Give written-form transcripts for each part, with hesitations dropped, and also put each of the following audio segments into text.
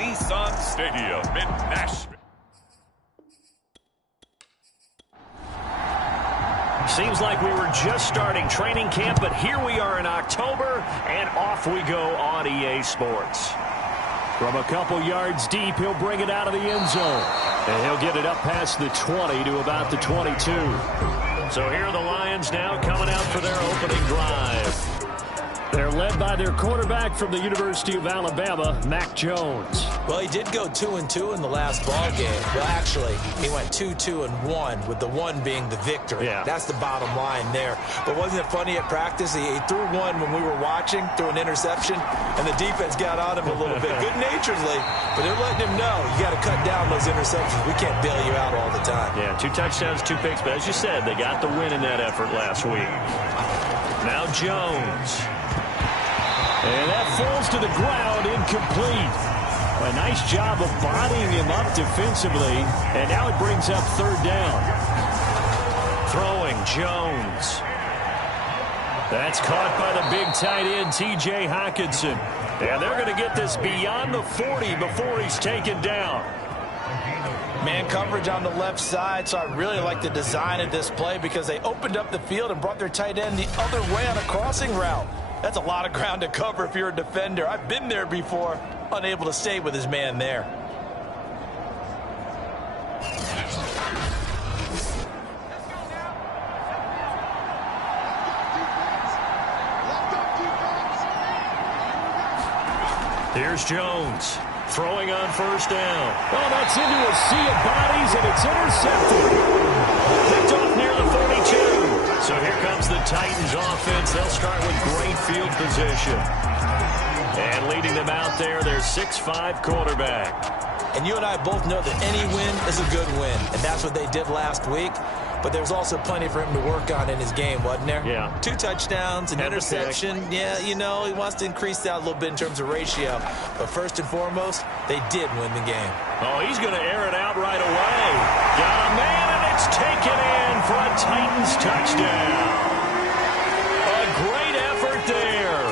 Nissan Stadium in Nashville. Seems like we were just starting training camp, but here we are in October, and off we go on EA Sports. From a couple yards deep, he'll bring it out of the end zone. And he'll get it up past the 20 to about the 22. So here are the Lions now coming out for their opening drive. They're led by their quarterback from the University of Alabama, Mac Jones. Well, he did go 2-2 in the last ball game. Well, actually, he went 2-2-1, with the one being the victory. Yeah. That's the bottom line there. But wasn't it funny at practice? He threw one when we were watching, threw an interception, and the defense got on him a little bit, good-naturedly. But they're letting him know, you got to cut down those interceptions. We can't bail you out all the time. Yeah, 2 touchdowns, 2 picks. But as you said, they got the win in that effort last week. Now Jones. And that falls to the ground, incomplete. A nice job of bodying him up defensively. And now it brings up 3rd down. Throwing Jones. That's caught by the big tight end, T.J. Hockenson. And they're going to get this beyond the 40 before he's taken down. Man coverage on the left side, so I really like the design of this play because they opened up the field and brought their tight end the other way on a crossing route. That's a lot of ground to cover if you're a defender. I've been there before, unable to stay with his man there. Here's Jones. Throwing on 1st down. Oh, that's into a sea of bodies, and it's intercepted. Picked off near the 42. So here comes the Titans offense. They'll start with great field position. And leading them out there, their 6'5" quarterback. And you and I both know that any win is a good win, and that's what they did last week. But there's also plenty for him to work on in his game, wasn't there? Yeah. 2 touchdowns, an interception. Yeah, you know, he wants to increase that a little bit in terms of ratio. But first and foremost, they did win the game. Oh, he's going to air it out right away. Got a man, and it's taken in for a Titans touchdown. A great effort there.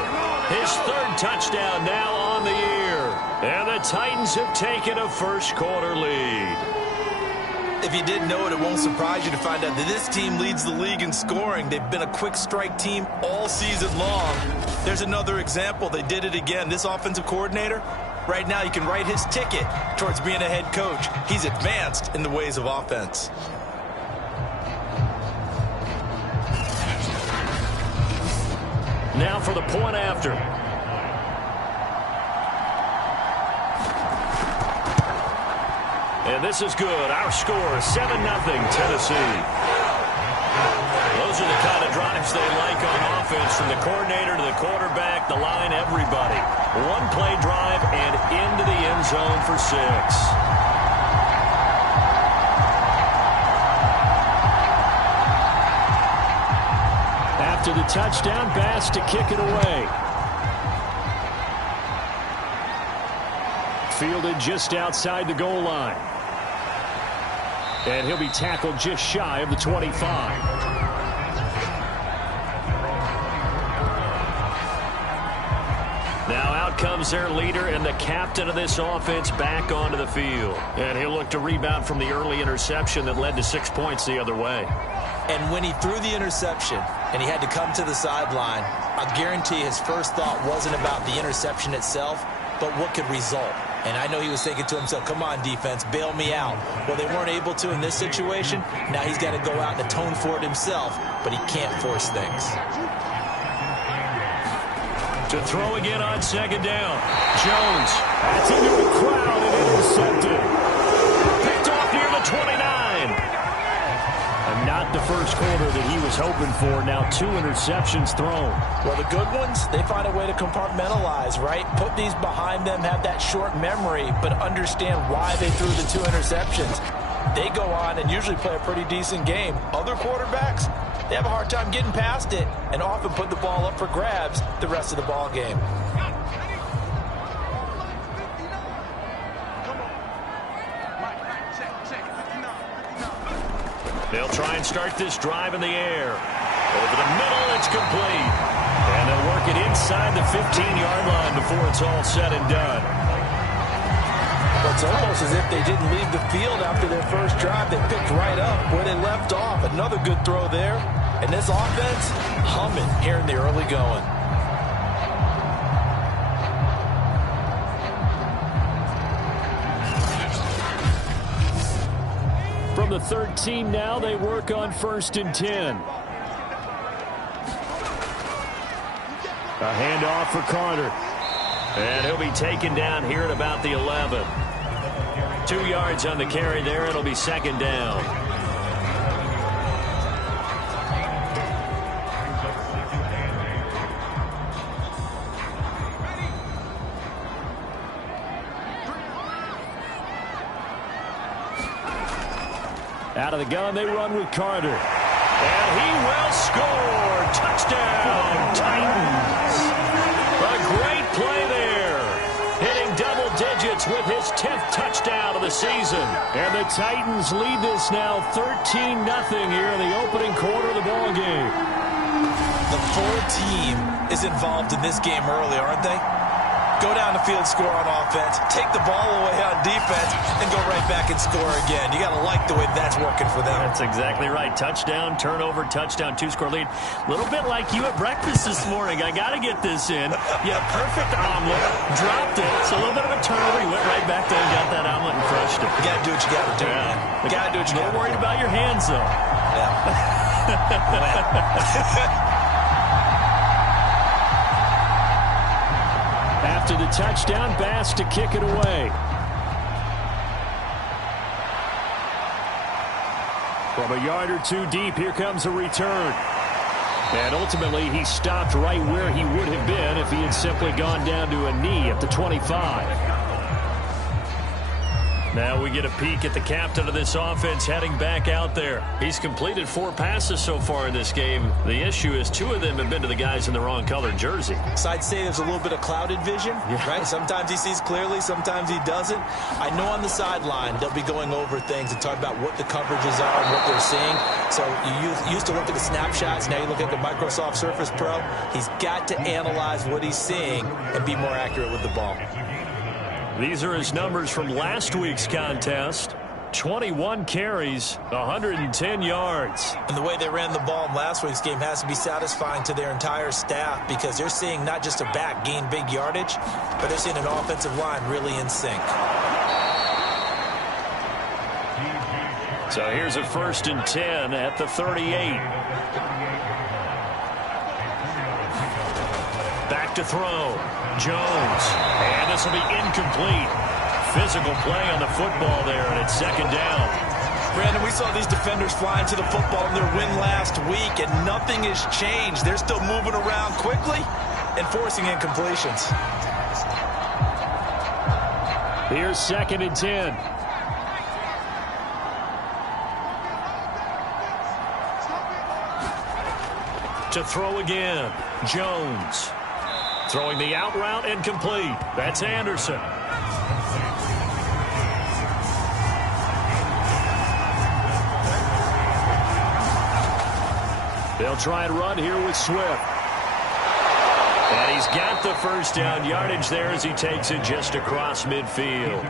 His 3rd touchdown now on the year. And the Titans have taken a first-quarter lead. If you didn't know it, it won't surprise you to find out that this team leads the league in scoring. They've been a quick strike team all season long. There's another example. They did it again. This offensive coordinator, right now you can write his ticket towards being a head coach. He's advanced in the ways of offense. Now for the point after. And this is good. Our score is 7-0 Tennessee. Those are the kind of drives they like on offense, from the coordinator to the quarterback, the line, everybody. 1-play drive and into the end zone for 6. After the touchdown, Bass to kick it away. Fielded just outside the goal line. And he'll be tackled just shy of the 25. Now out comes their leader and the captain of this offense back onto the field. And he'll look to rebound from the early interception that led to 6 points the other way. And when he threw the interception and he had to come to the sideline, I guarantee his first thought wasn't about the interception itself, but what could result. And I know he was thinking to himself, come on, defense, bail me out. Well, they weren't able to in this situation. Now he's got to go out and atone for it himself, but he can't force things. To throw again on 2nd down. Jones. That's into the crowd and intercepted. Picked off near the 29. And not the first quarter that he was hoping for. Now 2 interceptions thrown. Well, the good ones, they find a way to compartmentalize, right? Put these behind them, have that short memory, but understand why they threw the 2 interceptions. They go on and usually play a pretty decent game. Other quarterbacks, they have a hard time getting past it and often put the ball up for grabs the rest of the ball game. They'll try and start this drive in the air. Over the middle, it's complete. And they'll work it inside the 15-yard line before it's all said and done. Well, it's almost as if they didn't leave the field after their first drive. They picked right up where they left off. Another good throw there. And this offense, humming here in the early going. From the 13 now, they work on 1st and 10. A handoff for Carter. And he'll be taken down here at about the 11. 2 yards on the carry there. It'll be 2nd down. Out of the gun, they run with Carter. And he will score. Touchdown, Titans. A great play there. Hitting double digits with his 10th touchdown of the season. And the Titans lead this now 13-0 here in the opening quarter of the ball game. The full team is involved in this game early, aren't they? Go down the field, score on offense, take the ball away on defense, and go right back and score again. You got to like the way that's working for them. That's exactly right. Touchdown, turnover, touchdown, 2-score lead. A little bit like you at breakfast this morning. I got to get this in. Yeah, perfect omelet. Dropped it. It's a little bit of a turnover. You went right back there and got that omelet and crushed it. You got to do what you got to do, man. You got to do what you got to do. Don't worry about your hands, though. Yeah. After the touchdown, Bass to kick it away. From a yard or two deep, here comes a return. And ultimately, he stopped right where he would have been if he had simply gone down to a knee at the 25. Now we get a peek at the captain of this offense heading back out there. He's completed 4 passes so far in this game. The issue is 2 of them have been to the guys in the wrong colored jersey. So I'd say there's a little bit of clouded vision, right? Sometimes he sees clearly, sometimes he doesn't. I know on the sideline they'll be going over things and talk about what the coverages are and what they're seeing. So you used to look at the snapshots, now you look at the Microsoft Surface Pro. He's got to analyze what he's seeing and be more accurate with the ball. These are his numbers from last week's contest. 21 carries, 110 yards. And the way they ran the ball in last week's game has to be satisfying to their entire staff because they're seeing not just a back gain big yardage, but they're seeing an offensive line really in sync. So here's a 1st and 10 at the 38. Back to throw. Jones. And this will be incomplete. Physical play on the football there, and it's 2nd down. Brandon, we saw these defenders flying to the football in their win last week, and nothing has changed. They're still moving around quickly and forcing incompletions. Here's 2nd and 10. To throw again. Jones. Throwing the out route incomplete. That's Anderson. They'll try and run here with Swift. And he's got the 1st down yardage there as he takes it just across midfield.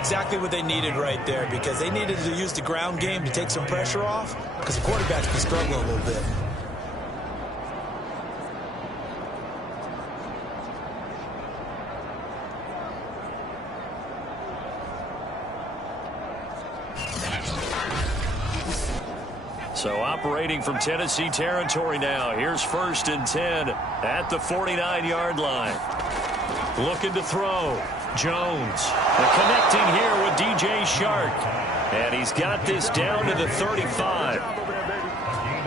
Exactly what they needed right there because they needed to use the ground game to take some pressure off because the quarterback's been struggling a little bit. So operating from Tennessee territory now. Here's 1st and 10 at the 49-yard line. Looking to throw. Jones. They're connecting here with DJ Shark. And he's got this down to the 35.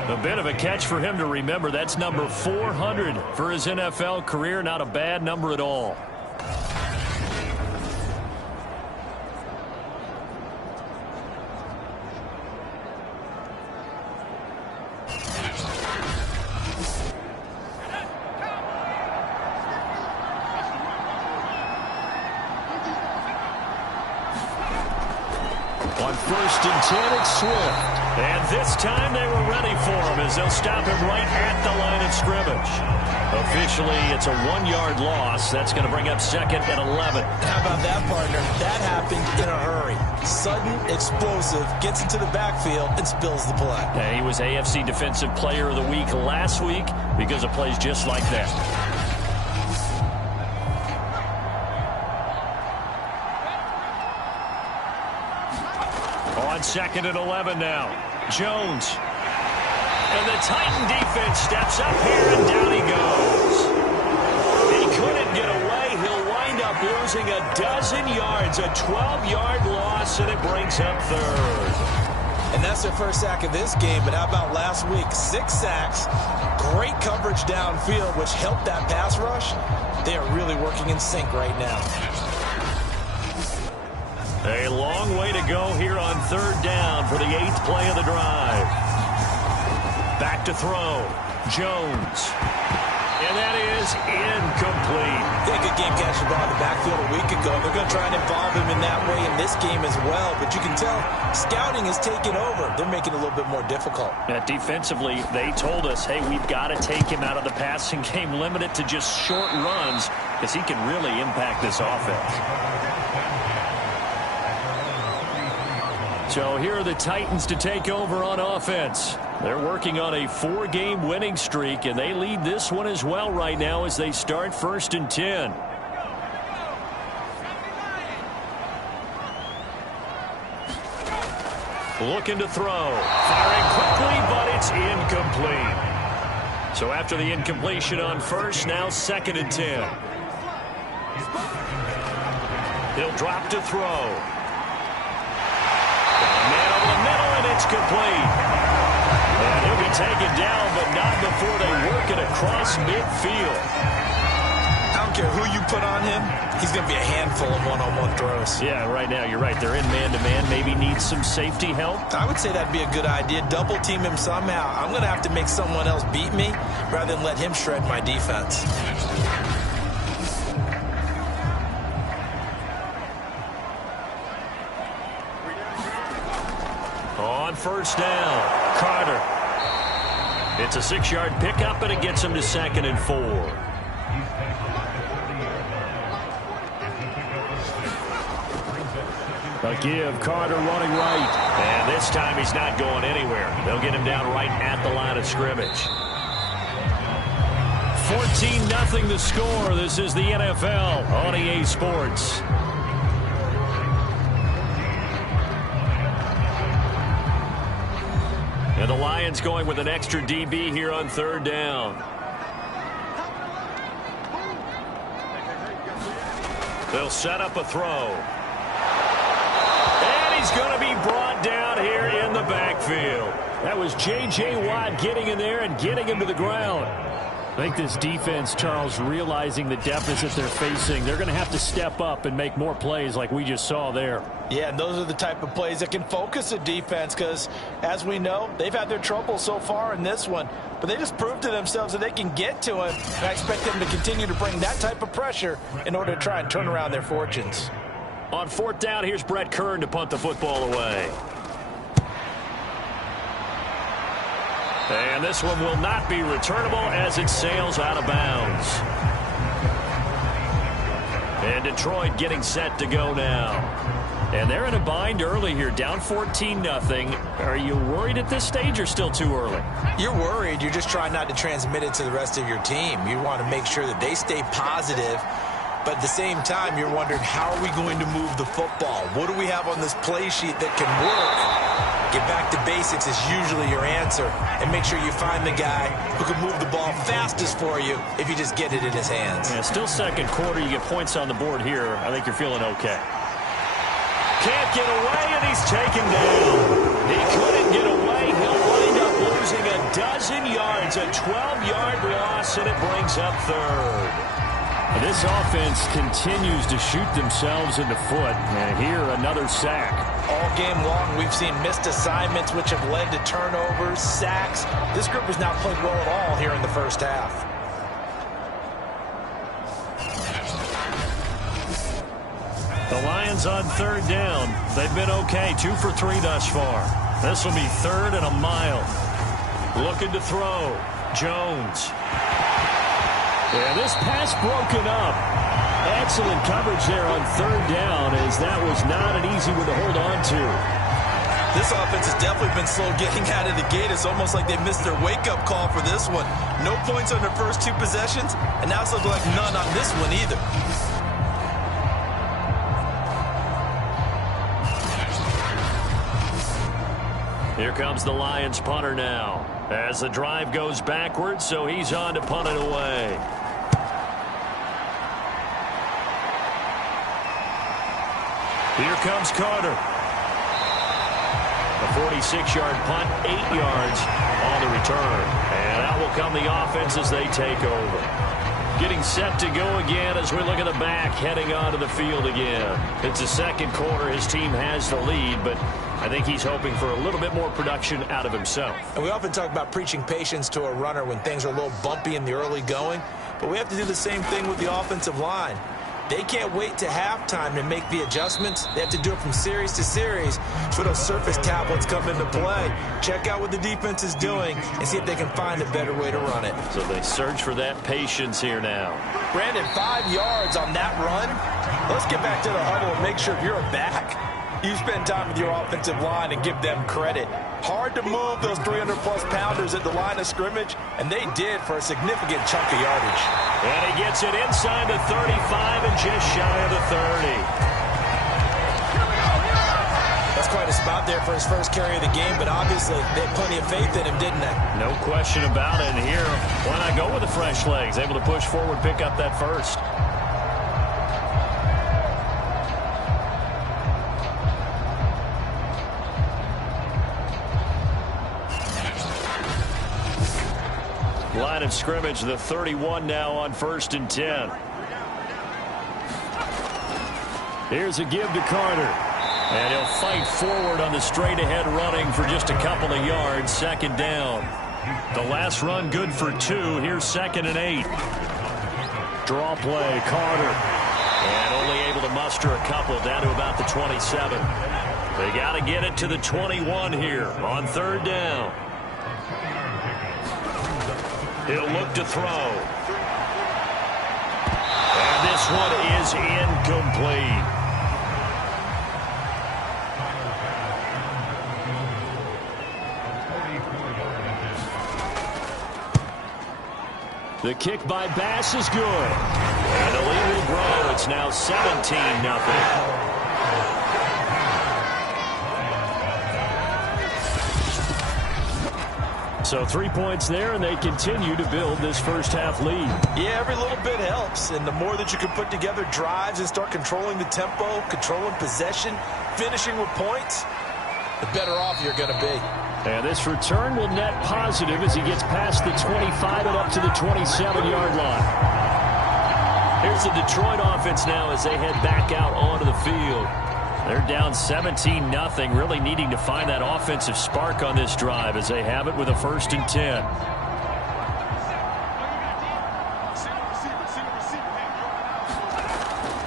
A bit of a catch for him to remember. That's number 400 for his NFL career. Not a bad number at all. On 1st and 10, it's Swift. And this time they were ready for him as they'll stop him right at the line of scrimmage. Officially, it's a 1-yard loss. That's going to bring up 2nd and 11. How about that, partner? That happened in a hurry. Sudden, explosive, gets into the backfield, and spills the play. And he was AFC Defensive Player of the Week last week because of plays just like that. On 2nd and 11 now. Jones. And the Titan defense steps up here, and down he goes. He couldn't get away. He'll wind up losing a dozen yards, a 12-yard loss, and it brings up 3rd. And that's their first sack of this game, but how about last week? 6 sacks, great coverage downfield, which helped that pass rush. They are really working in sync right now. A long way to go here on 3rd down for the 8th play of the drive. Back to throw. Jones. And that is incomplete. They had a good game catching the ball in the backfield a week ago. They're going to try and involve him in that way in this game as well. But you can tell scouting is taking over. They're making it a little bit more difficult. Defensively, they told us, hey, we've got to take him out of the passing game, limit it to just short runs, because he can really impact this offense. So here are the Titans to take over on offense. They're working on a 4-game winning streak, and they lead this one as well right now as they start 1st and 10. Looking to throw. Firing quickly, but it's incomplete. So after the incompletion on 1st, now 2nd and 10. He'll drop to throw. Man over the middle, and it's complete. And he'll be taken down, but not before they work it across midfield. I don't care who you put on him, he's going to be a handful of one-on-one throws. Yeah, right now, you're right. They're in man-to-man. Maybe needs some safety help. I would say that'd be a good idea. Double team him somehow. I'm going to have to make someone else beat me rather than let him shred my defense. On 1st down, Carter. It's a 6-yard pickup, and it gets him to 2nd and 4. A give, Carter running right. And this time he's not going anywhere. They'll get him down right at the line of scrimmage. 14-0 the score. This is the NFL on EA Sports. And the Lions going with an extra DB here on 3rd down. They'll set up a throw. And he's going to be brought down here in the backfield. That was J.J. Watt getting in there and getting him to the ground. I think this defense, Charles, realizing the deficit they're facing, they're going to have to step up and make more plays like we just saw there. Yeah, and those are the type of plays that can focus a defense because, as we know, they've had their trouble so far in this one. But they just proved to themselves that they can get to him. And I expect them to continue to bring that type of pressure in order to try and turn around their fortunes. On 4th down, here's Brett Kern to punt the football away. And this one will not be returnable as it sails out of bounds. And Detroit getting set to go now. And they're in a bind early here, down 14-0. Are you worried at this stage or still too early? You're worried. You're just trying not to transmit it to the rest of your team. You want to make sure that they stay positive. But at the same time, you're wondering, how are we going to move the football? What do we have on this play sheet that can work? Get back to basics is usually your answer. And make sure you find the guy who can move the ball fastest for you if you just get it in his hands. Yeah, still 2nd quarter. You get points on the board here. I think you're feeling okay. Can't get away, and he's taken down. He couldn't get away. He'll wind up losing a dozen yards, a 12-yard loss, and it brings up 3rd. This offense continues to shoot themselves in the foot. And here, another sack. All game long, we've seen missed assignments, which have led to turnovers, sacks. This group has not played well at all here in the first half. The Lions on third down. They've been okay, 2 for 3 thus far. This will be 3rd and a mile. Looking to throw. Jones. Yeah, this pass broken up. Excellent coverage there on third down, as that was not an easy one to hold on to. This offense has definitely been slow getting out of the gate. It's almost like they missed their wake-up call for this one. No points on their first 2 possessions, and now it's looking like none on this one either. Here comes the Lions punter now, as the drive goes backwards, so he's on to punt it away. Here comes Carter. A 46-yard punt, 8 yards on the return. And out will come the offense as they take over. Getting set to go again as we look at the back, heading onto the field again. It's the second quarter. His team has the lead, but I think he's hoping for a little bit more production out of himself. And we often talk about preaching patience to a runner when things are a little bumpy in the early going, but we have to do the same thing with the offensive line. They can't wait to halftime to make the adjustments. They have to do it from series to series so those surface tablets come into play. Check out what the defense is doing and see if they can find a better way to run it. So they search for that patience here now. Brandon, 5 yards on that run. Let's get back to the huddle and make sure if you're back, you spend time with your offensive line and give them credit. Hard to move those 300-plus pounders at the line of scrimmage, and they did for a significant chunk of yardage. And he gets it inside the 35 and just shy of the 30. That's quite a spot there for his first carry of the game, but obviously they had plenty of faith in him, didn't they? No question about it. And here, why not go with the fresh legs? Able to push forward, pick up that first. Line of scrimmage, the 31 now on 1st and 10. Here's a give to Carter. And he'll fight forward on the straight-ahead running for just a couple of yards. 2nd down. The last run good for 2. Here's 2nd and 8. Draw play, Carter. And only able to muster a couple down to about the 27. They got to get it to the 21 here on 3rd down. He'll look to throw. And this one is incomplete. The kick by Bass is good. And the lead will grow. It's now 17-0. So 3 points there, and they continue to build this first half lead. Yeah, every little bit helps, and the more that you can put together drives and start controlling the tempo, controlling possession, finishing with points, the better off you're going to be. And this return will net positive as he gets past the 25 and up to the 27-yard line. Here's the Detroit offense now as they head back out onto the field. They're down 17-0, really needing to find that offensive spark on this drive as they have it with a 1st and 10.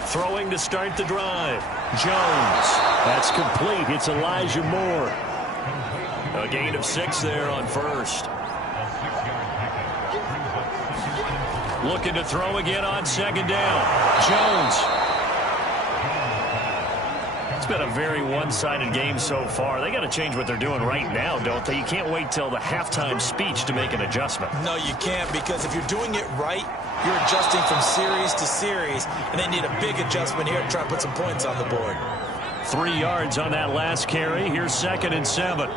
Throwing to start the drive. Jones. That's complete. It's Elijah Moore. A gain of 6 there on 1st. Looking to throw again on 2nd down. Jones. It's been a very one-sided game so far. They got to change what they're doing right now, don't they? You can't wait till the halftime speech to make an adjustment. No, you can't, because if you're doing it right, you're adjusting from series to series, and they need a big adjustment here to try and put some points on the board. 3 yards on that last carry. Here's 2nd and 7.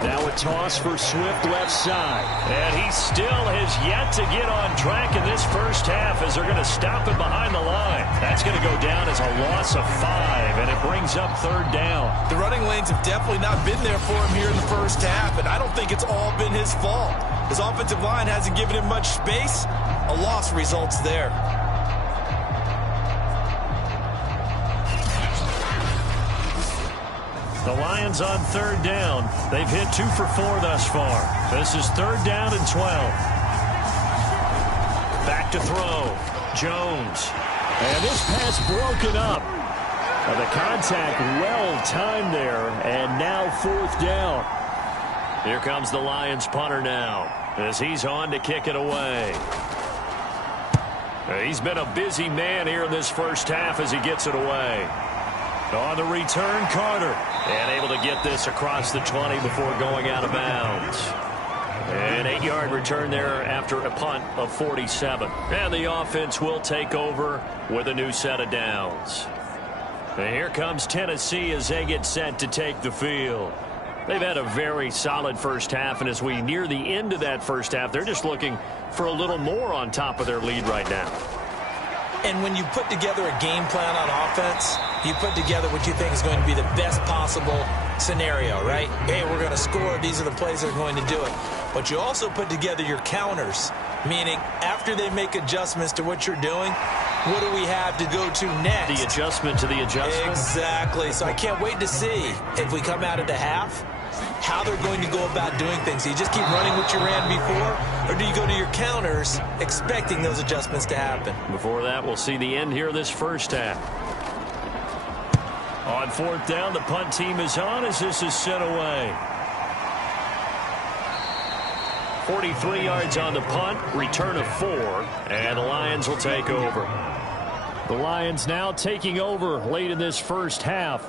Now a toss for Swift left side. And he still has yet to get on track in this first half as they're going to stop him behind the line. That's going to go down as a loss of 5, and it brings up 3rd down. The running lanes have definitely not been there for him here in the first half, and I don't think it's all been his fault. His offensive line hasn't given him much space. A loss results there. The Lions on 3rd down. They've hit 2 for 4 thus far. This is 3rd down and 12. Back to throw. Jones. And this pass broken up. The contact well timed there, and now 4th down. Here comes the Lions punter now as he's on to kick it away. He's been a busy man here in this first half as he gets it away. On the return, Carter, and able to get this across the 20 before going out of bounds. An 8-yard return there after a punt of 47. And the offense will take over with a new set of downs. And here comes Tennessee as they get set to take the field. They've had a very solid first half, and as we near the end of that first half, they're just looking for a little more on top of their lead right now. And when you put together a game plan on offense, you put together what you think is going to be the best possible scenario, right? Hey, we're going to score. These are the plays that are going to do it. But you also put together your counters, meaning after they make adjustments to what you're doing, what do we have to go to next? The adjustment to the adjustment. Exactly. So I can't wait to see if we come out of the half, how they're going to go about doing things. Do you just keep running what you ran before, or do you go to your counters expecting those adjustments to happen? Before that, we'll see the end here of this first half. On 4th down, the punt team is on as this is sent away. 43 yards on the punt, return of 4, and the Lions will take over. The Lions now taking over late in this first half.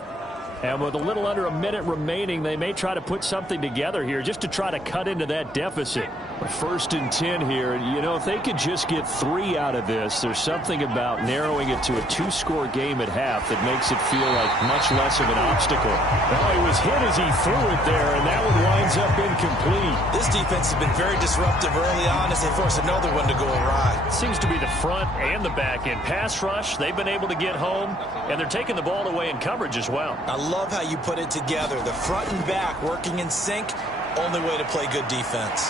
And with a little under a minute remaining, they may try to put something together here just to try to cut into that deficit. 1st and 10 here. You know, if they could just get 3 out of this, there's something about narrowing it to a 2-score game at half that makes it feel like much less of an obstacle. Well, he was hit as he threw it there, and that one winds up incomplete. This defense has been very disruptive early on as they force another one to go awry. Seems to be the front and the back end. Pass rush, they've been able to get home, and they're taking the ball away in coverage as well. I love how you put it together. The front and back working in sync, only way to play good defense.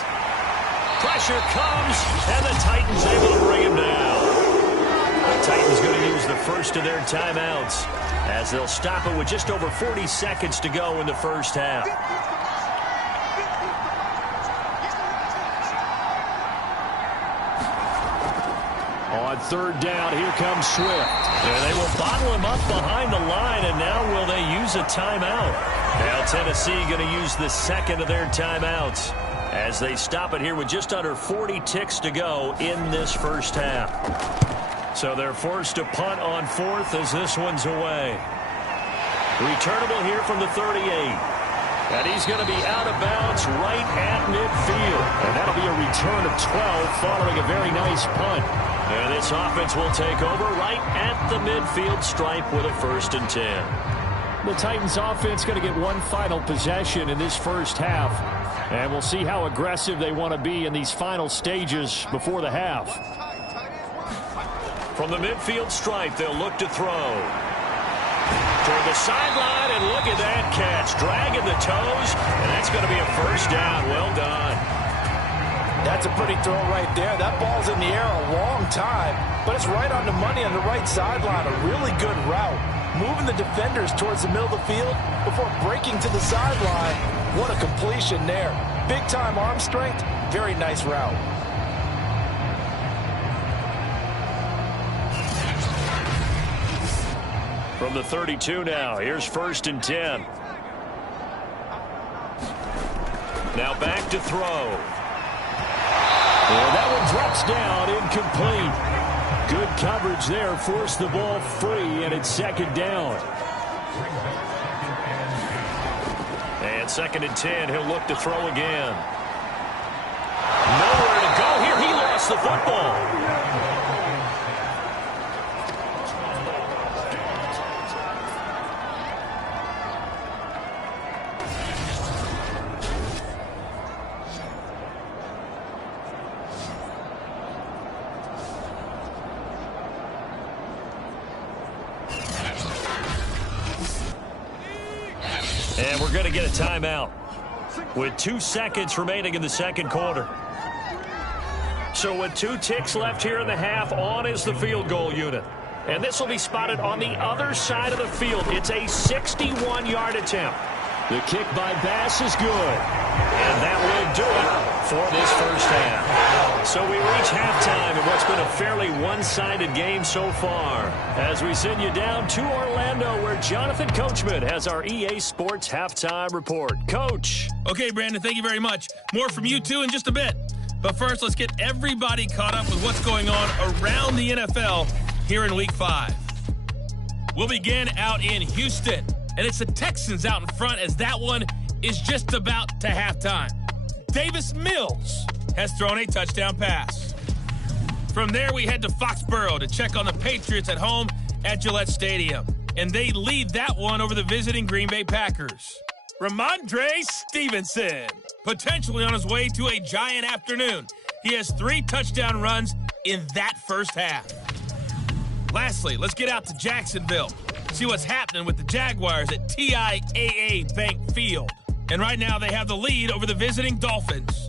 Pressure comes, and the Titans able to bring him down. The Titans going to use the first of their timeouts as they'll stop it with just over 40 seconds to go in the first half. On 3rd down, here comes Swift. And they will bottle him up behind the line, and now will they use a timeout? Now Tennessee going to use the second of their timeouts as they stop it here with just under 40 ticks to go in this first half. So they're forced to punt on 4th as this one's away. Returnable here from the 38. And he's going to be out of bounds right at midfield. And that'll be a return of 12 following a very nice punt. And this offense will take over right at the midfield stripe with a 1st and 10. The Titans offense going to get one final possession in this first half. And we'll see how aggressive they want to be in these final stages before the half. From the midfield stripe, they'll look to throw. Toward the sideline, and look at that catch. Dragging the toes, and that's going to be a 1st down. Well done. That's a pretty throw right there. That ball's in the air a long time, but it's right on the money on the right sideline. A really good route. Moving the defenders towards the middle of the field before breaking to the sideline. What a completion there. Big-time arm strength. Very nice route. From the 32 now, here's 1st and 10. Now back to throw. And that one drops down, incomplete. Good coverage there, forced the ball free, and it's 2nd down. And 2nd and 10, he'll look to throw again. Nowhere to go here, he lost the football. And we're going to get a timeout with 2 seconds remaining in the second quarter. So with 2 ticks left here in the half, on is the field goal unit. And this will be spotted on the other side of the field. It's a 61-yard attempt. The kick by Bass is good. And that will do it for this first half. So we reach halftime in what's been a fairly one-sided game so far. As we send you down to Orlando, where Jonathan Coachman has our EA Sports Halftime Report. Coach. Okay, Brandon, thank you very much. More from you, too, in just a bit. But first, let's get everybody caught up with what's going on around the NFL here in Week 5. We'll begin out in Houston, and it's the Texans out in front as that one is just about to halftime. Davis Mills has thrown a touchdown pass. From there, we head to Foxborough to check on the Patriots at home at Gillette Stadium, and they lead that one over the visiting Green Bay Packers. Ramondre Stevenson, potentially on his way to a giant afternoon. He has 3 touchdown runs in that first half. Lastly, let's get out to Jacksonville, see what's happening with the Jaguars at TIAA Bank Field. And right now they have the lead over the visiting Dolphins.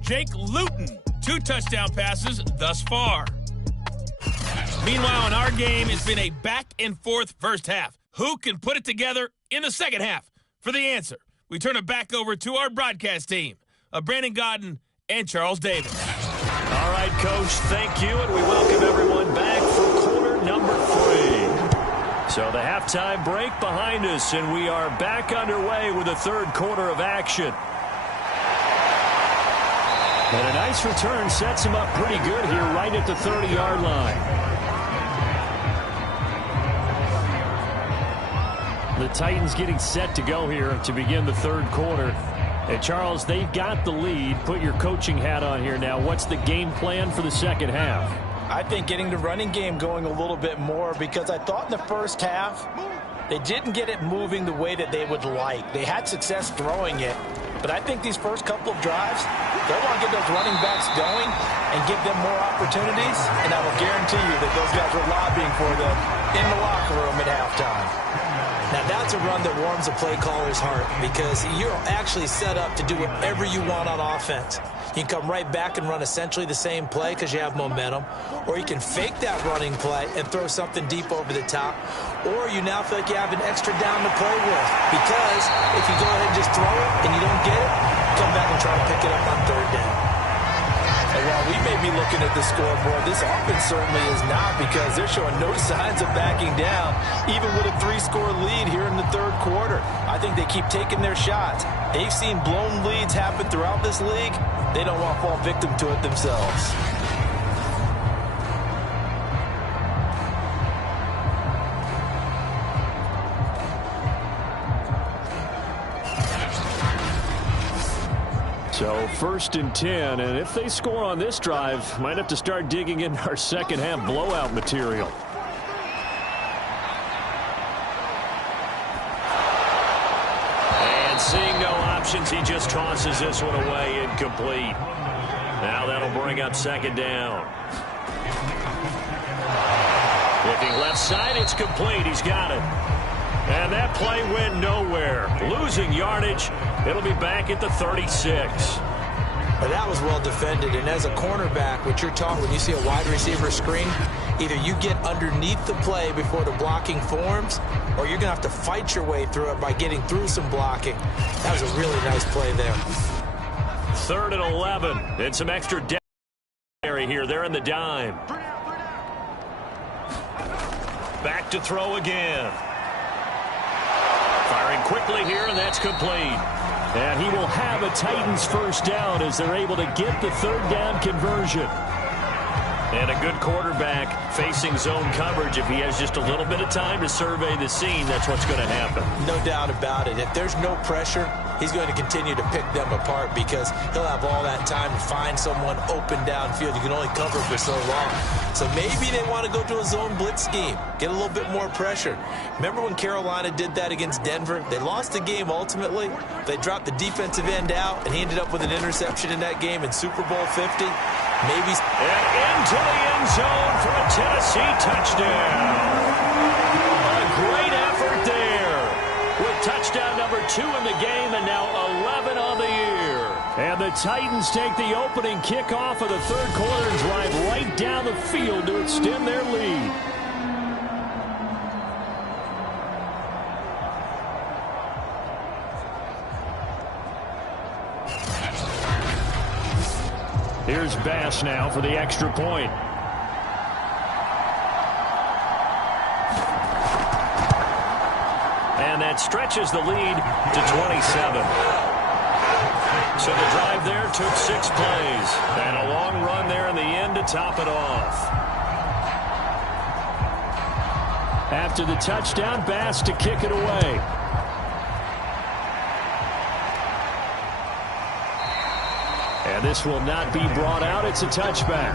Jake Luton, 2 touchdown passes thus far. Meanwhile, in our game, it's been a back-and-forth first half. Who can put it together in the second half? For the answer, we turn it back over to our broadcast team of Brandon Godden and Charles Davis. All right, Coach, thank you, and we welcome everyone back for quarter number 3. So the halftime break behind us, and we are back underway with the third quarter of action. And a nice return sets him up pretty good here right at the 30-yard line. The Titans getting set to go here to begin the third quarter. And Charles, they've got the lead. Put your coaching hat on here now. What's the game plan for the second half? I think getting the running game going a little bit more, because I thought in the first half they didn't get it moving the way that they would like. They had success throwing it, but I think these first couple of drives, they'll want to get those running backs going and give them more opportunities, and I will guarantee you that those guys are lobbying for them in the locker room at halftime. Now, that's a run that warms the play caller's heart, because you're actually set up to do whatever you want on offense. You can come right back and run essentially the same play because you have momentum, or you can fake that running play and throw something deep over the top, or you now feel like you have an extra down to play with, because if you go ahead and just throw it and you don't get it, come back and try to pick it up on third down. And while we may be looking at the scoreboard, this offense certainly is not, because they're showing no signs of backing down, even with a 3-score lead here in the third quarter. I think they keep taking their shots. They've seen blown leads happen throughout this league. They don't want to fall victim to it themselves. So 1st and 10, and if they score on this drive, might have to start digging in our second half blowout material. And seeing no options, he just tosses this one away, incomplete. Now that'll bring up second down. Looking left side, it's complete. He's got it. And that play went nowhere. Losing yardage. It'll be back at the 36. Well, that was well defended. And as a cornerback, what you're taught when you see a wide receiver screen, either you get underneath the play before the blocking forms, or you're going to have to fight your way through it by getting through some blocking. That was a really nice play there. 3rd and 11. And some extra depth area here. They're in the dime. Back to throw again. Firing quickly here, and that's complete. And he will have a Titans first down as they're able to get the third down conversion. And a good quarterback facing zone coverage. If he has just a little bit of time to survey the scene, that's what's going to happen. No doubt about it. If there's no pressure, he's going to continue to pick them apart, because he'll have all that time to find someone open downfield. You can only cover for so long. So maybe they want to go to a zone blitz scheme, get a little bit more pressure. Remember when Carolina did that against Denver? They lost the game ultimately. They dropped the defensive end out, and he ended up with an interception in that game in Super Bowl 50. Maybe. And into the end zone for a Tennessee touchdown. A great effort there. With touchdown number 2 in the game, and now 11 on the year. And the Titans take the opening kickoff of the third quarter and drive right down the field to extend their lead. Here's Bass now for the extra point. And that stretches the lead to 27. So the drive there took 6 plays. And a long run there in the end to top it off. After the touchdown, Bass to kick it away. And this will not be brought out. It's a touchback.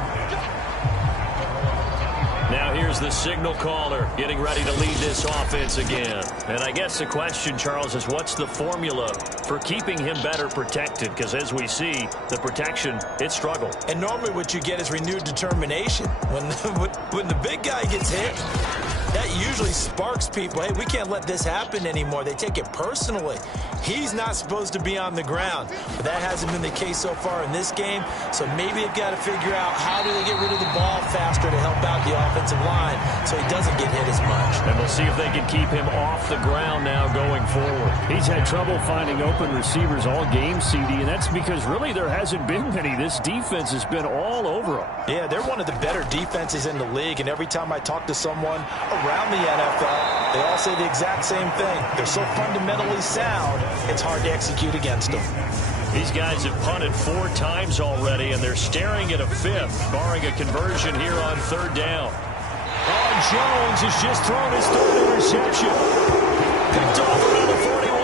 Now here's the signal caller getting ready to lead this offense again. And I guess the question, Charles, is what's the formula for keeping him better protected? Because as we see, the protection, it struggled. And normally what you get is renewed determination. When the big guy gets hit, that usually sparks people. Hey, we can't let this happen anymore. They take it personally. He's not supposed to be on the ground. But that hasn't been the case so far in this game. So maybe they've got to figure out how do they get rid of the ball faster to help out the offensive line so he doesn't get hit as much. And we'll see if they can keep him off the ground now going forward. He's had trouble finding open receivers all game, CD, and that's because really there hasn't been many. This defense has been all over him. Yeah, they're one of the better defenses in the league, and every time I talk to someone around the NFL, they all say the exact same thing. They're so fundamentally sound, it's hard to execute against them. These guys have punted 4 times already, and they're staring at a 5th, barring a conversion here on 3rd down. Oh, Jones has just thrown his 3rd interception. Picked off around the 41.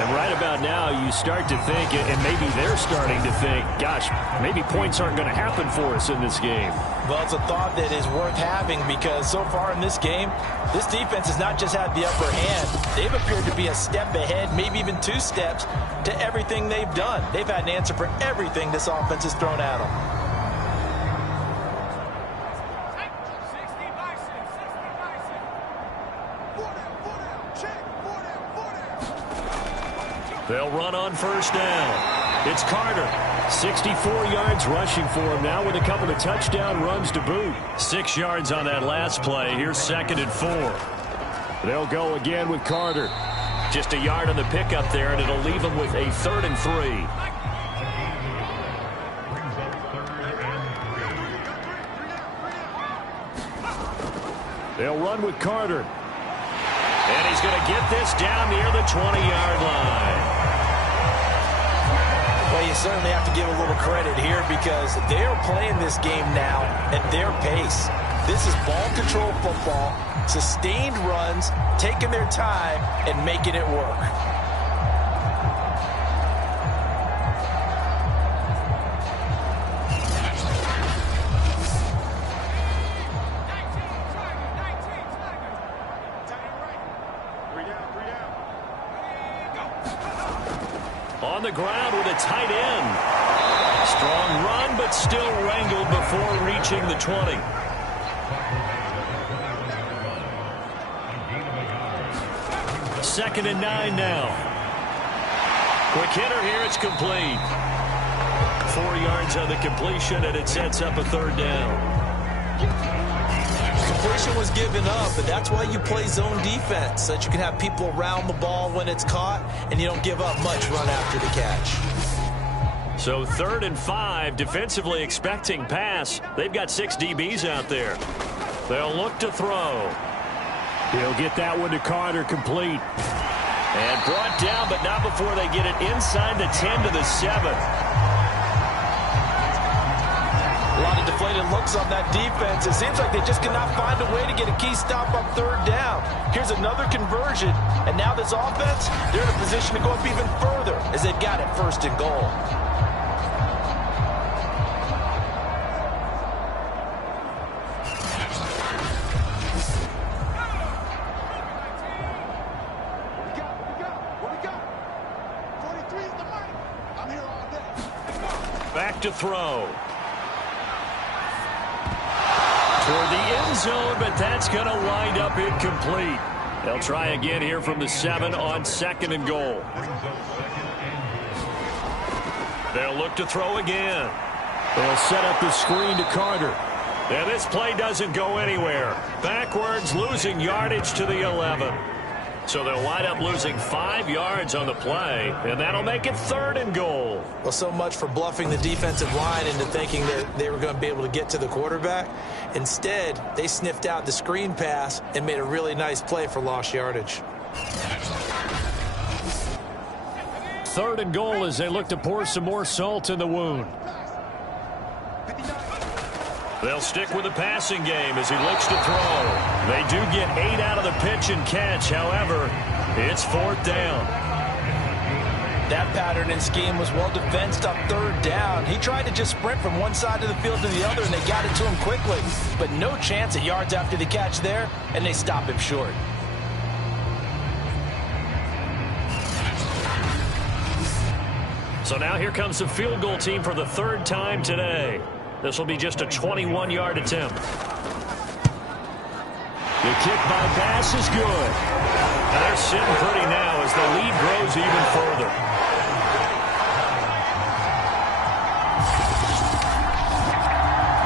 And right about now, you start to think, and maybe they're starting to think, gosh, maybe points aren't going to happen for us in this game. Well, it's a thought that is worth having because so far in this game, this defense has not just had the upper hand. They've appeared to be a step ahead, maybe even 2 steps to everything they've done. They've had an answer for everything this offense has thrown at them. They'll run on 1st down. It's Carter. 64 yards rushing for him now with a couple of touchdown runs to boot. 6 yards on that last play. Here's 2nd and 4. They'll go again with Carter. Just a yard on the pickup there, and it'll leave them with a 3rd and 3. They'll run with Carter. And he's going to get this down near the 20-yard line. Well, you certainly have to give a little credit here because they are playing this game now at their pace. This is ball control football, sustained runs, taking their time, and making it work. On the ground with a tight end. Strong run, but still wrangled before reaching the 20. Second and 9 now. Quick hitter here, it's complete. 4 yards on the completion, and it sets up a 3rd down. Completion was given up, but that's why you play zone defense, so that you can have people around the ball when it's caught, and you don't give up much run after the catch. So 3rd and 5, defensively expecting pass. They've got 6 DBs out there. They'll look to throw. He'll get that one to Carter, complete. And brought down, but not before they get it inside the 10 to the 7. A lot of deflated looks on that defense. It seems like they just cannot find a way to get a key stop on 3rd down. Here's another conversion, and now this offense, they're in a position to go up even further as they've got it 1st and goal. Back to throw. Toward the end zone, but that's going to wind up incomplete. They'll try again here from the 7 on 2nd and goal. They'll look to throw again. They'll set up the screen to Carter. And this play doesn't go anywhere. Backwards, losing yardage to the 11. So they'll wind up losing 5 yards on the play, and that'll make it 3rd and goal. Well, so much for bluffing the defensive line into thinking that they were going to be able to get to the quarterback. Instead, they sniffed out the screen pass and made a really nice play for lost yardage. 3rd and goal as they look to pour some more salt in the wound. They'll stick with the passing game as he looks to throw. They do get 8 out of the pitch and catch. However, it's 4th down. That pattern and scheme was well defensed on 3rd down. He tried to just sprint from one side of the field to the other, and they got it to him quickly. But no chance at yards after the catch there, and they stop him short. So now here comes the field goal team for the 3rd time today. This will be just a 21-yard attempt. The kick by Bass is good. And they're sitting pretty now as the lead grows even further.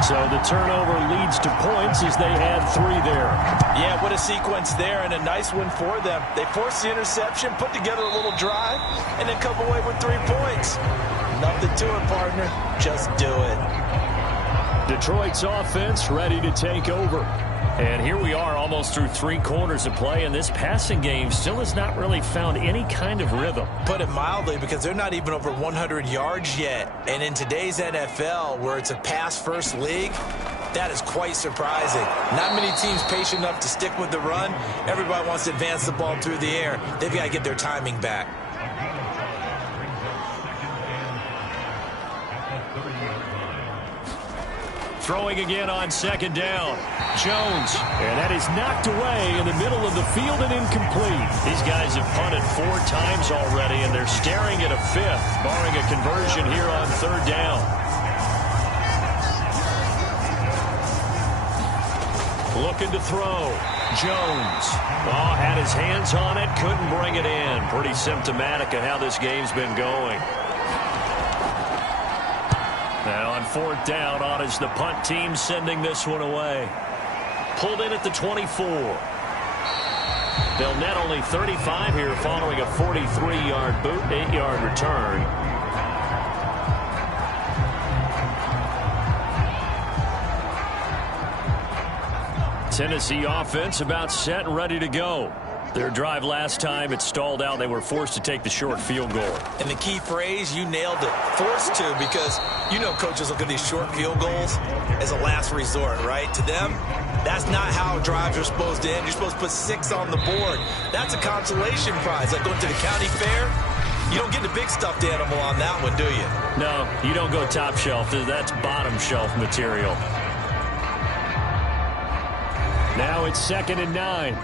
So the turnover leads to points as they add 3 there. Yeah, what a sequence there, and a nice one for them. They forced the interception, put together a little drive, and then come away with 3 points. Nothing to it, partner. Just do it. Detroit's offense ready to take over. And here we are almost through 3 quarters of play, and this passing game still has not really found any kind of rhythm. Put it mildly, because they're not even over 100 yards yet. And in today's NFL, where it's a pass-first league, that is quite surprising. Not many teams patient enough to stick with the run. Everybody wants to advance the ball through the air. They've got to get their timing back. Throwing again on 2nd down. Jones. And that is knocked away in the middle of the field and incomplete. These guys have punted 4 times already, and they're staring at a 5th, barring a conversion here on 3rd down. Looking to throw. Jones. Oh, had his hands on it, couldn't bring it in. Pretty symptomatic of how this game's been going. Now on 4th down, on is the punt team sending this one away. Pulled in at the 24. They'll net only 35 here following a 43-yard boot, 8-yard return. Tennessee offense about set and ready to go. Their drive last time, it stalled out. They were forced to take the short field goal. And the key phrase, you nailed it. Forced to, because you know coaches look at these short field goals as a last resort, right? To them, that's not how drives are supposed to end. You're supposed to put 6 on the board. That's a consolation prize. Like going to the county fair, you don't get the big stuffed animal on that one, do you? No, you don't go top shelf. That's bottom shelf material. Now it's 2nd and 9.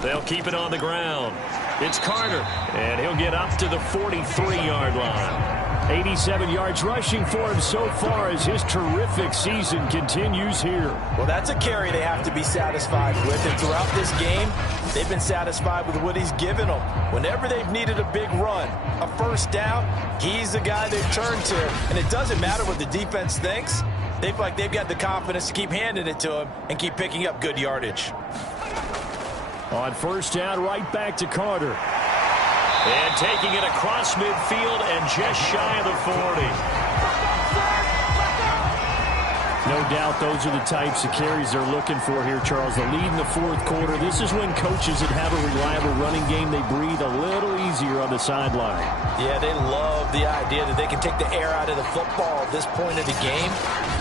They'll keep it on the ground. It's Carter, and he'll get up to the 43-yard line. 87 yards rushing for him so far as his terrific season continues here. Well, that's a carry they have to be satisfied with, and throughout this game, they've been satisfied with what he's given them. Whenever they've needed a big run, a 1st down, he's the guy they've turned to, and it doesn't matter what the defense thinks. They feel like they've got the confidence to keep handing it to him and keep picking up good yardage. On 1st down, right back to Carter. And taking it across midfield and just shy of the 40. No doubt those are the types of carries they're looking for here, Charles. The lead in the 4th quarter. This is when coaches that have a reliable running game, they breathe a little easier on the sideline. Yeah, they love the idea that they can take the air out of the football at this point of the game.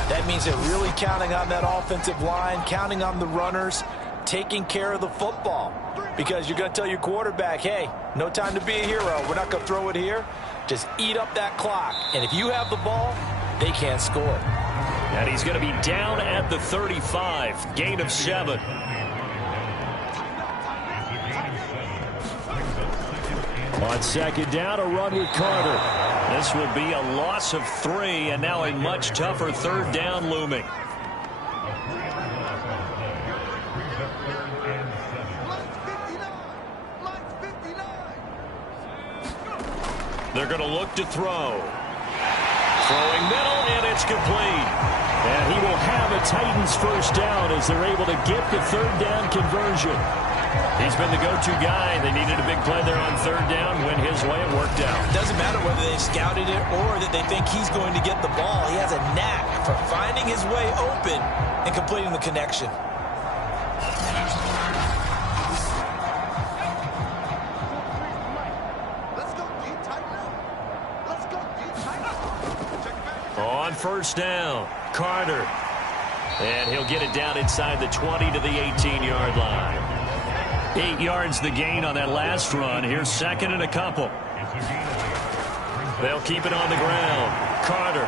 That means they're really counting on that offensive line, counting on the runners, taking care of the football, because you're going to tell your quarterback, hey, no time to be a hero. We're not going to throw it here. Just eat up that clock. And if you have the ball, they can't score. And he's going to be down at the 35. Gain of 7. On 2nd down, a run with Carter. This will be a loss of 3, and now a much tougher 3rd down looming. They're going to look to throw. Throwing middle, and it's complete. And he will have a Titans first down as they're able to get the third down conversion. He's been the go-to guy. They needed a big play there on third down. Went his way. It worked out. It doesn't matter whether they scouted it or that they think he's going to get the ball. He has a knack for finding his way open and completing the connection. On first down, Carter. And he'll get it down inside the 20 to the 18-yard line. 8 yards the gain on that last run. Here's second and a couple. They'll keep it on the ground. Carter.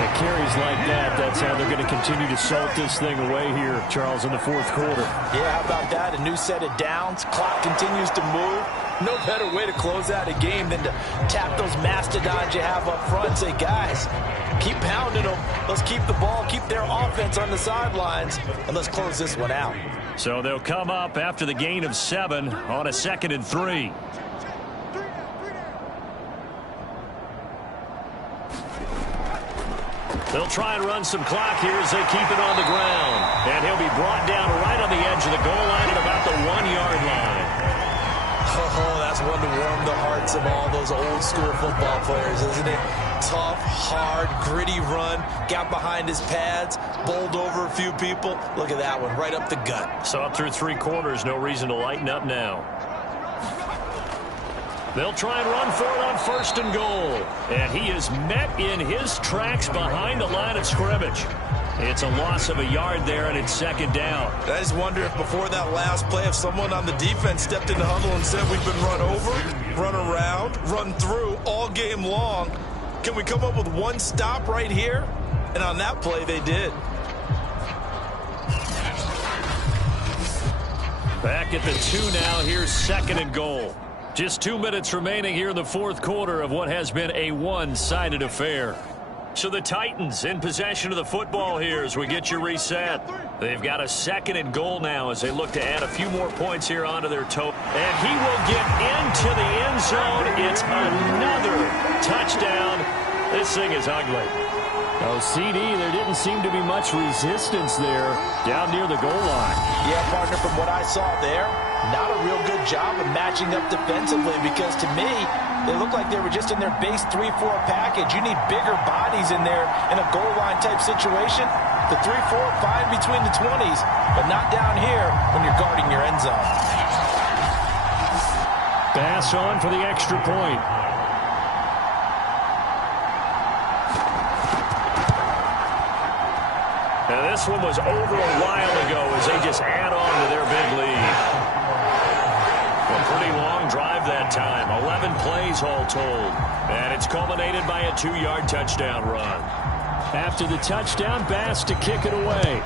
And carries like that, that's how they're going to continue to salt this thing away here, Charles, in the fourth quarter. Yeah, how about that? A new set of downs. Clock continues to move. No better way to close out a game than to tap those mastodons you have up front and say, guys, keep pounding them. Let's keep the ball, keep their offense on the sidelines, and let's close this one out. So they'll come up after the gain of 7 on a 2nd and 3. They'll try and run some clock here as they keep it on the ground. And he'll be brought down right on the edge of the goal line at about the 1-yard line. Oh, that's one to warm the hearts of all those old school football players, isn't it? Tough, hard, gritty run, got behind his pads, bowled over a few people. Look at that one, right up the gut. So up through 3 quarters, no reason to lighten up now. They'll try and run for it on 1st and goal. And he is met in his tracks behind the line of scrimmage. It's a loss of a yard there, and it's 2nd down. I just wonder if before that last play, if someone on the defense stepped in the huddle and said, we've been run over, run around, run through all game long. Can we come up with one stop right here? And on that play, they did. Back at the 2 now. Here's 2nd and goal. Just 2 minutes remaining here in the fourth quarter of what has been a one-sided affair. So the Titans in possession of the football here as we get you reset. They've got a 2nd and goal now as they look to add a few more points here onto their total. And he will get into the end zone. It's another touchdown. This thing is ugly. Oh, CD, there didn't seem to be much resistance there down near the goal line. Yeah, partner, from what I saw there, not a real good job of matching up defensively because to me, they look like they were just in their base 3-4 package. You need bigger bodies in there in a goal line type situation. The 3-4, fine between the 20s, but not down here when you're guarding your end zone. Pass on for the extra point. And this one was over a while ago as they just add on to their big lead. A pretty long drive that time. 11 plays all told. And it's culminated by a 2-yard touchdown run. After the touchdown, Bass to kick it away.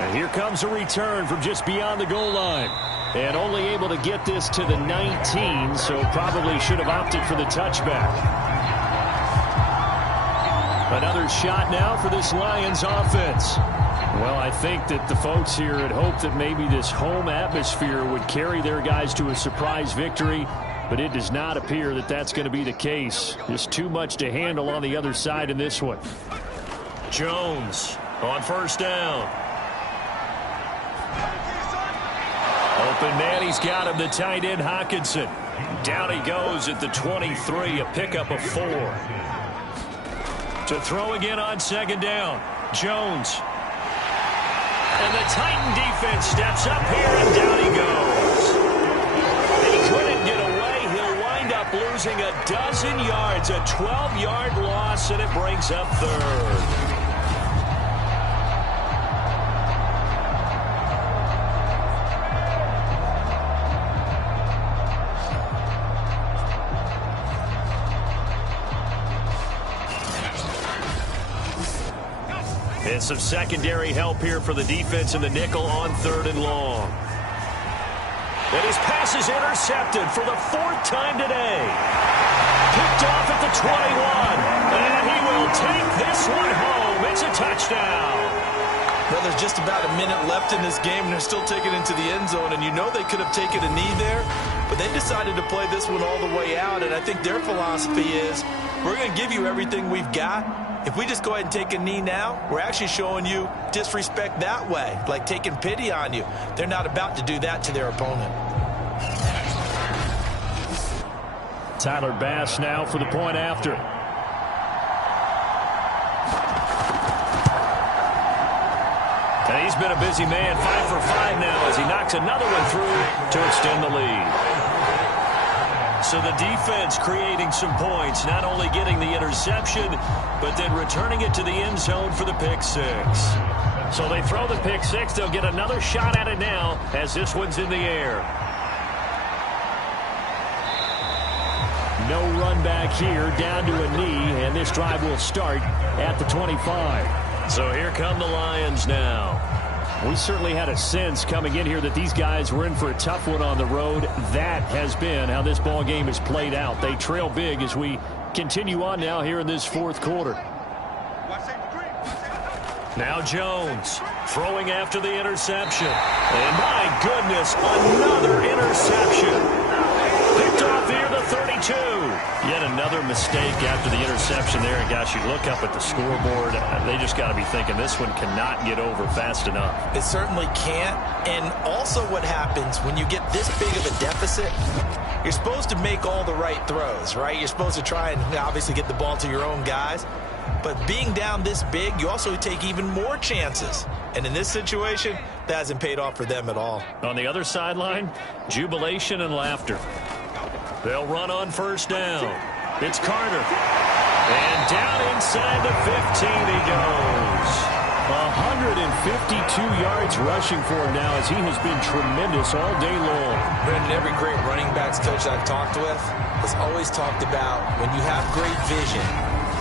And here comes a return from just beyond the goal line. And only able to get this to the 19, so probably should have opted for the touchback. Another shot now for this Lions offense. Well, I think that the folks here had hoped that maybe this home atmosphere would carry their guys to a surprise victory, but it does not appear that that's going to be the case. Just too much to handle on the other side in this one. Jones on 1st down. Open man, he's got him, the tight end Hockenson. Down he goes at the 23, a pickup of 4. To throw again on 2nd down. Jones. And the Titan defense steps up here, and down he goes. He couldn't get away. He'll wind up losing a dozen yards, a 12-yard loss, and it brings up 3rd. And some secondary help here for the defense in the nickel on 3rd and long. And his pass is intercepted for the 4th time today. Picked off at the 21. And he will take this one home. It's a touchdown. Well, there's just about a minute left in this game, and they're still taking it into the end zone. And you know they could have taken a knee there, but they decided to play this one all the way out. And I think their philosophy is, we're going to give you everything we've got. If we just go ahead and take a knee now, we're actually showing you disrespect that way, like taking pity on you. They're not about to do that to their opponent. Tyler Bass now for the point after. And he's been a busy man, 5 for 5 now as he knocks another one through to extend the lead. So the defense creating some points, not only getting the interception, but then returning it to the end zone for the pick six. So they throw the pick six. They'll get another shot at it now as this one's in the air. No run back here, down to a knee, and this drive will start at the 25. So here come the Lions now. We certainly had a sense coming in here that these guys were in for a tough one on the road. That has been how this ball game has played out. They trail big as we continue on now here in this fourth quarter. Now Jones throwing after the interception. And my goodness, another interception. Picked off here, the 32. Yet another mistake after the interception there. And gosh, you look up at the scoreboard, they just got to be thinking this one cannot get over fast enough. It certainly can't. And also what happens when you get this big of a deficit, you're supposed to make all the right throws, right? You're supposed to try and obviously get the ball to your own guys. But being down this big, you also take even more chances. And in this situation, that hasn't paid off for them at all. On the other sideline, jubilation and laughter. They'll run on first down. It's Carter. And down inside the 15 he goes. 152 yards rushing for him now as he has been tremendous all day long. Brandon, every great running backs coach I've talked with has always talked about when you have great vision,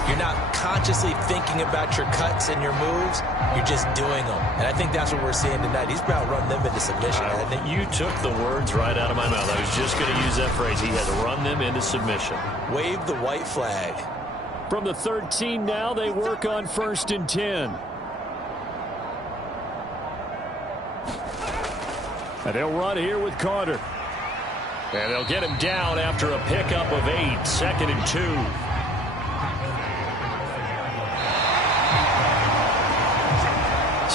you're not consciously thinking about your cuts and your moves. You're just doing them. And I think that's what we're seeing tonight. He's about to run them into submission, hasn't he? You took the words right out of my mouth. I was just going to use that phrase. He had to run them into submission. Wave the white flag. From the 13 now, they work on 1st and 10. And they'll run here with Carter. And they'll get him down after a pickup of 8. 2nd and 2.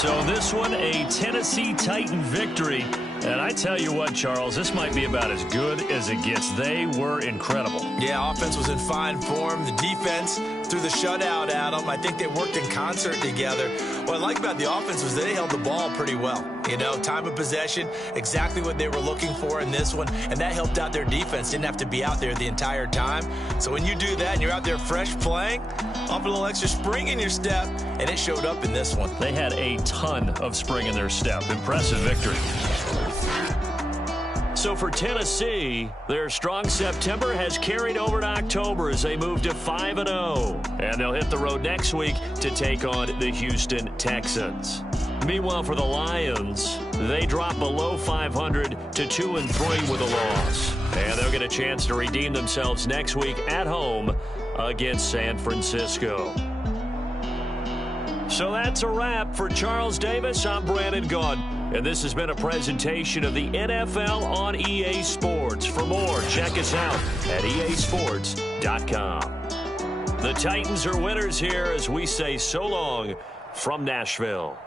So this one, a Tennessee Titan victory. And I tell you what, Charles, this might be about as good as it gets. They were incredible. Yeah, offense was in fine form. The defense threw the shutout at them. I think they worked in concert together. What I like about the offense was they held the ball pretty well. You know, time of possession, exactly what they were looking for in this one. And that helped out their defense. Didn't have to be out there the entire time. So when you do that and you're out there fresh playing, off a little extra spring in your step, and it showed up in this one. They had a ton of spring in their step. Impressive victory. So for Tennessee, their strong September has carried over to October as they move to 5-0. And they'll hit the road next week to take on the Houston Texans. Meanwhile, for the Lions, they drop below 500 to 2-3 with a loss. And they'll get a chance to redeem themselves next week at home against San Francisco. So that's a wrap. For Charles Davis, I'm Brandon Gaudin. And this has been a presentation of the NFL on EA Sports. For more, check us out at easports.com. The Titans are winners here as we say so long from Nashville.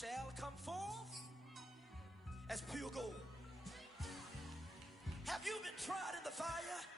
shall come forth as pure gold. Have you been tried in the fire?